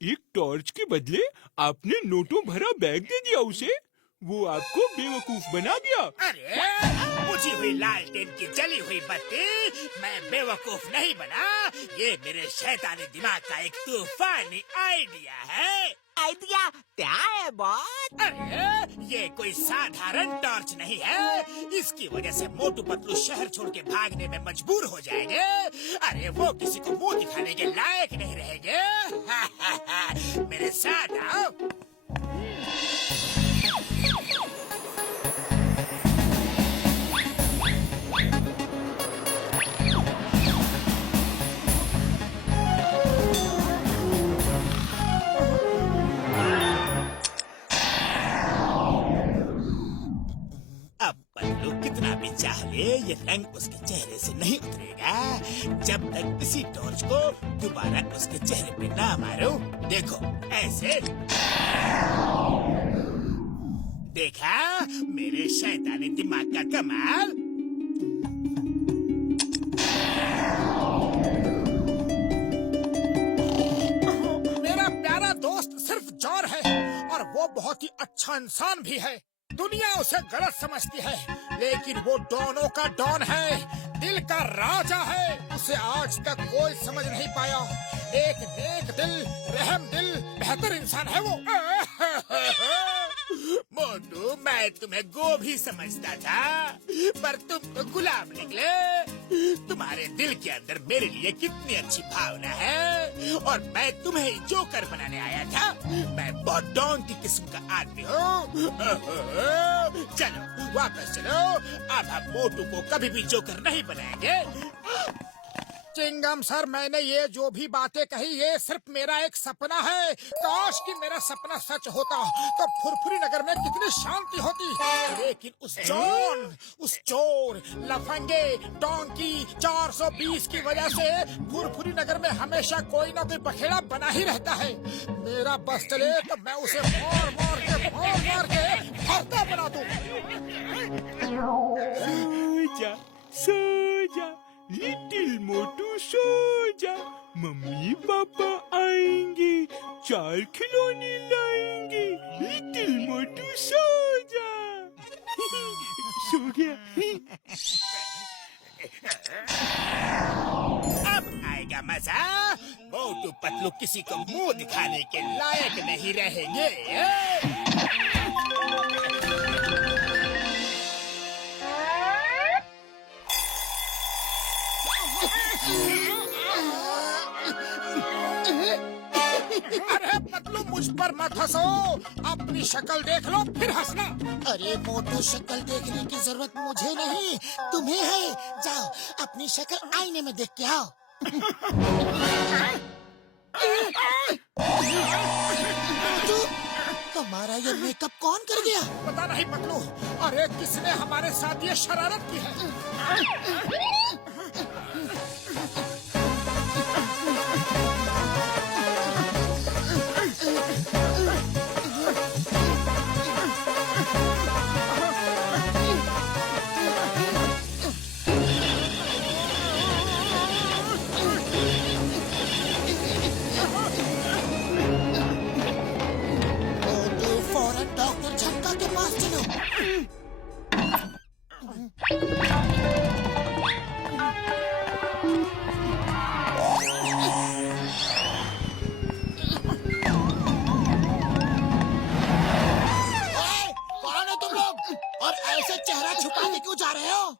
एक टॉर्च के बदले आपने नोटों भरा बैग दे दिया उसे। वो आपको बेवकूफ बना दिया। अरे बुझी हुई लालटेन की जली हुई बत्ती, मैं बेवकूफ नहीं बना। ये मेरे शैतानी दिमाग का एक तूफानी आइडिया है। आइडिया क्या है बॉस? अरे ये कोई साधारण टॉर्च नहीं है। इसकी वजह से मोटू पतलू शहर छोड़ के भागने में मजबूर हो जाएंगे। अरे वो किसी को मुंह दिखाने के लायक नहीं रहेंगे। मेरे साथ आओ। अब पतलू कितना भी चाह ले, ये रंग उसके चेहरे से नहीं उतरेगा जब तक इसी टॉर्च को दोबारा उसके चेहरे पे ना मारो। देखो ऐसे। देखा मेरे शैतानी दिमाग का कमाल। मेरा प्यारा दोस्त सिर्फ जॉन है और वो बहुत ही अच्छा इंसान भी है। दुनिया उसे गलत समझती है, लेकिन वो डॉनों का डॉन है, दिल का राजा है। उसे आज तक कोई समझ नहीं पाया। एक नेक दिल, रहम दिल, बेहतर इंसान है वो। मोटू, मैं तुम्हें गोभी समझता था, पर तुम तो गुलाम निकले। तुम्हारे दिल के अंदर मेरे लिए कितनी अच्छी भावना है, और मैं तुम्हें जोकर बनाने आया था। मैं बहुत डॉन की किस्म का आदमी हूँ। चलो वापस चलो। अब हम मोटू को कभी भी जोकर नहीं बनाएंगे। चिंगम सर, मैंने ये जो भी बातें कही ये सिर्फ मेरा एक सपना है। काश कि मेरा सपना सच होता तो फुरफुरी नगर में कितनी शांति होती। लेकिन उस जॉन, उस चोर, लफंगे, डोंकी 420 की वजह से फुरफुरी नगर में हमेशा कोई ना कोई बखेड़ा बना ही रहता है। मेरा बस चले तो मैं उसे मार मार के भरता बना दूं। सो जा लिटिल मोटू, सो जा। मम्मी पापा आएंगे, 4 खिलौने लाएंगे। लिटिल मोटू सो जा। सो गया। अब आएगा मजा। मोटू पतलू किसी को मुंह दिखाने के लायक नहीं रहेंगे। अरे पतलू, मुझ पर मत हंसो। अपनी शक्ल देख लो फिर हंसना। अरे मोटू, शक्ल देखने की जरूरत मुझे नहीं, तुम्हें है। जाओ अपनी शक्ल आईने में देख के आओ। मोटू, तुम्हारा ये मेकअप कौन कर गया? पता नहीं पतलू। अरे किसने हमारे साथ ये शरारत की है? मोटू, फौरन डॉक्टर झटका के पास चलो। कौन हो तुम लोग, और ऐसे चेहरा छुपा के क्यों जा रहे हो?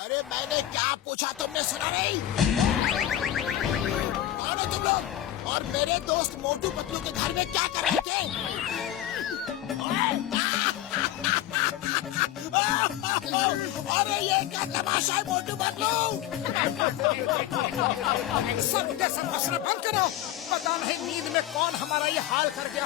अरे मैंने क्या पूछा तुमने सुना नहीं? कौन हो तुम लोग, और मेरे दोस्त मोटू पतलू के घर में क्या कर रहे थे? अरे ये क्या तमाशा है मोटू पतलू? सब हंसना बंद करो। पता नहीं नींद में कौन हमारा ये हाल कर गया।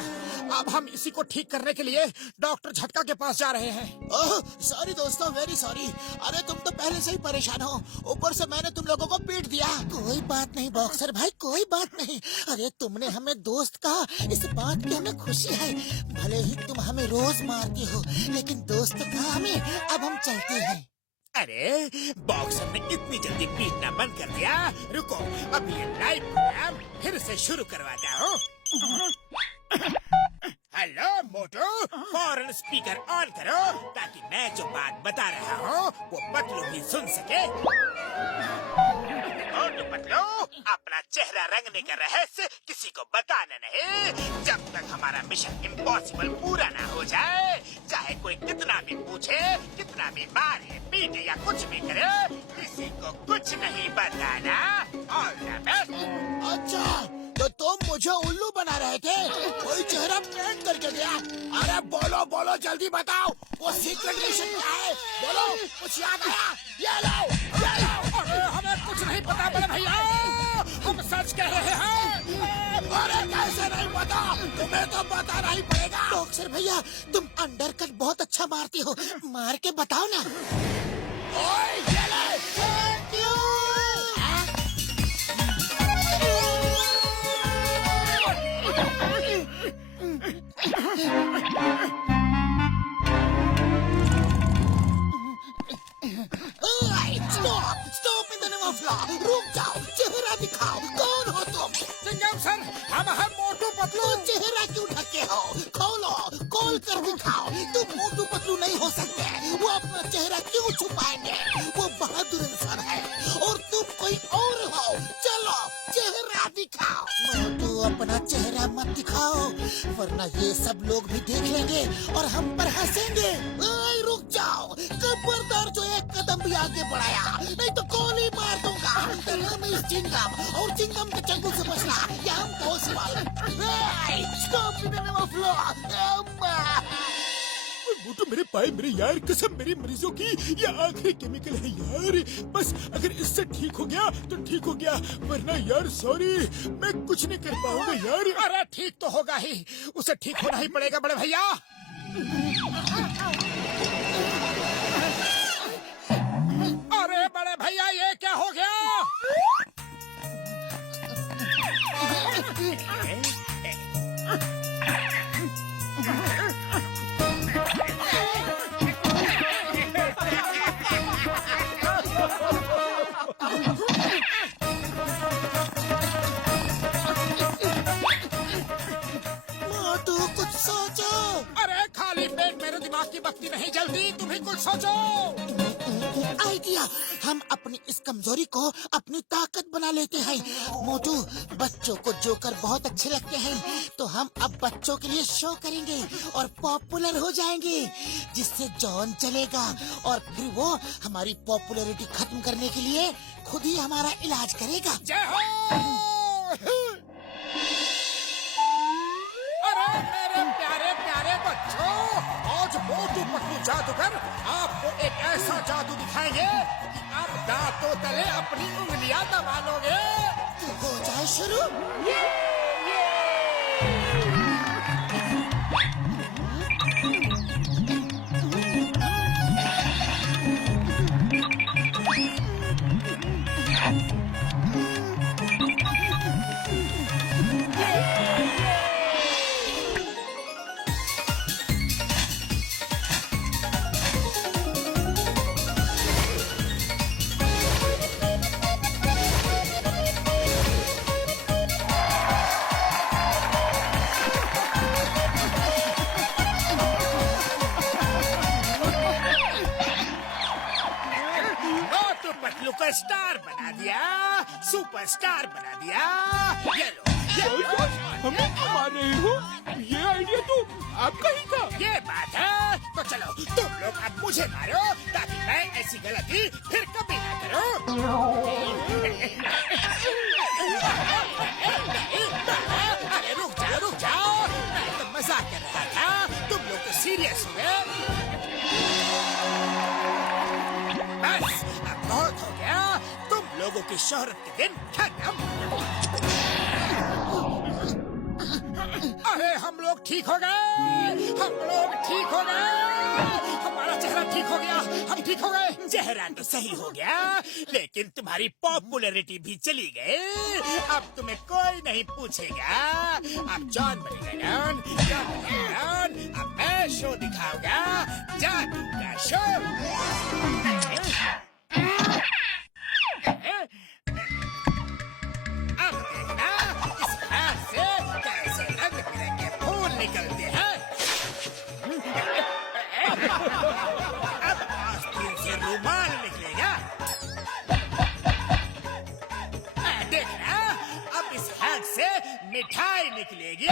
अब हम इसी को ठीक करने के लिए डॉक्टर झटका के पास जा रहे हैं। ओह सॉरी दोस्तों, वेरी सॉरी। अरे तुम तो पहले से ही परेशान हो, ऊपर से मैंने तुम लोगों को पीट दिया। कोई बात नहीं बॉक्सर भाई, कोई बात नहीं। अरे तुमने हमें दोस्त कहा, इस बात की हमें खुशी है। भले ही तुम हमें रोज मारती हो, लेकिन दोस्त कहा हमें। अब हम चलते हैं। अरे बॉक्सर ने इतनी जल्दी पीटना बंद कर दिया। रुको, अब ये लाइव प्रोग्राम फिर से शुरू करवाता हूँ। हेलो मोटू, फौरन स्पीकर ऑन करो ताकि मैं जो बात बता रहा हूँ वो पतलू भी सुन सके। मोटू पतलू, अपना चेहरा रंगने का रहस्य किसी को बताना नहीं जब तक हमारा मिशन इम्पॉसिबल पूरा ना हो जाए। चाहे कोई कितना भी पूछे, कितना भी मारे, पीटे या कुछ भी करे, किसी को कुछ नहीं बताना। All the best. अच्छा, तो तुम मुझे उल्लू बना रहे थे? कोई चेहरा पेंट करके गया? अरे बोलो बोलो, जल्दी बताओ, वो सीक्रेट मिशन क्या है? बोलो, कुछ याद आया? ये लो, ये लो। अरे हमें कुछ नहीं पता बड़े भैया, हम सच कह रहे हैं। अरे कैसे नहीं पता? तुम्हें तो बताना ही पड़ेगा। बॉक्सर भैया, तुम अंडरकट बहुत अच्छा मारती हो, मार के बताओ ना। ओए, ये ले, thank you। Stop in the name of law. रुक जाओ, चेहरा दिखाओ, कौन हो तुम? चिंगम सर, हम हैं मोटू पतलू। तो चेहरा क्यों ढके हो? खोलो, खोल कर दिखाओ। तुम मोटू पतलू नहीं हो सकते। वो अपना चेहरा क्यों छुपाएंगे? वो बहादुर इंसान है और तुम कोई और हो। चलो, चेहरा दिखाओ। मोटू, अपना चेहरा मत दिखाओ, वरना ये सब लोग भी देख लेंगे और हम पर हंसेंगे। ओए, रुक जाओ, खबरदार जो एक कदम भी आगे बढ़ाया, नहीं तो गोली मार दूंगा। The name is चिंगम, और चिंगम के चंगुल से बचना ये impossible. Stop in the name of law. Motu, मेरे पाए, मेरे यार, कसम मेरी मरीजों की, ये आखिरी केमिकल है यार। बस अगर इससे ठीक हो गया तो ठीक हो गया, वरना यार सॉरी, मैं कुछ नहीं कर पाऊंगा यार। अरे ठीक तो होगा ही, उसे ठीक होना ही पड़ेगा बड़े भैया। अरे बड़े भैया, ये क्या हो गया? मोटू, कुछ सोचो। अरे खाली पेट मेरे दिमाग की बत्ती नहीं जलती, तुम ही कुछ सोचो। आइडिया, हम अपनी इस कमजोरी को अपनी ताकत बना लेते हैं। मोटू, बच्चों को जोकर बहुत अच्छे लगते हैं, तो हम अब बच्चों के लिए शो करेंगे और पॉपुलर हो जाएंगे, जिससे जॉन चलेगा और फिर वो हमारी पॉपुलैरिटी खत्म करने के लिए खुद ही हमारा इलाज करेगा। जय हो। अरे मेरे प्यारे प्यारे बच्चों, आज मोटू पतलू जादूगर आपको एक ऐसा जादू दिखाएंगे कि आप दांतों तले अपनी उंगलियां दबा लोगे। तो हो जाए शुरू। पतलू को स्टार बना दिया, सुपरस्टार बना दिया। ये लो, ये लो। हमें क्यों मार रहे हो? ये आइडिया तो आपका ही था। ये बात है, तो चलो तुम लोग अब मुझे मारो ताकि मैं ऐसी गलती फिर कभी ना करूं। अरे रुक जाओ, मैं तो मजाक कर रहा था, तुम लोग तो सीरियस हुए। बस अब बहुत हो गया, तुम लोगों की शोहरत के दिन खत्म। अरे हम लोग ठीक हो गए, हम लोग ठीक हो गए, हमारा चेहरा ठीक हो गया, हम ठीक हो गए। चेहरा तो सही हो गया, लेकिन तुम्हारी पॉपुलैरिटी भी चली गई। अब तुम्हें कोई नहीं पूछेगा। अब जॉन बनेगा डॉन, अब मैं शो दिखाऊंगा, जादू का शो। निकलेगी।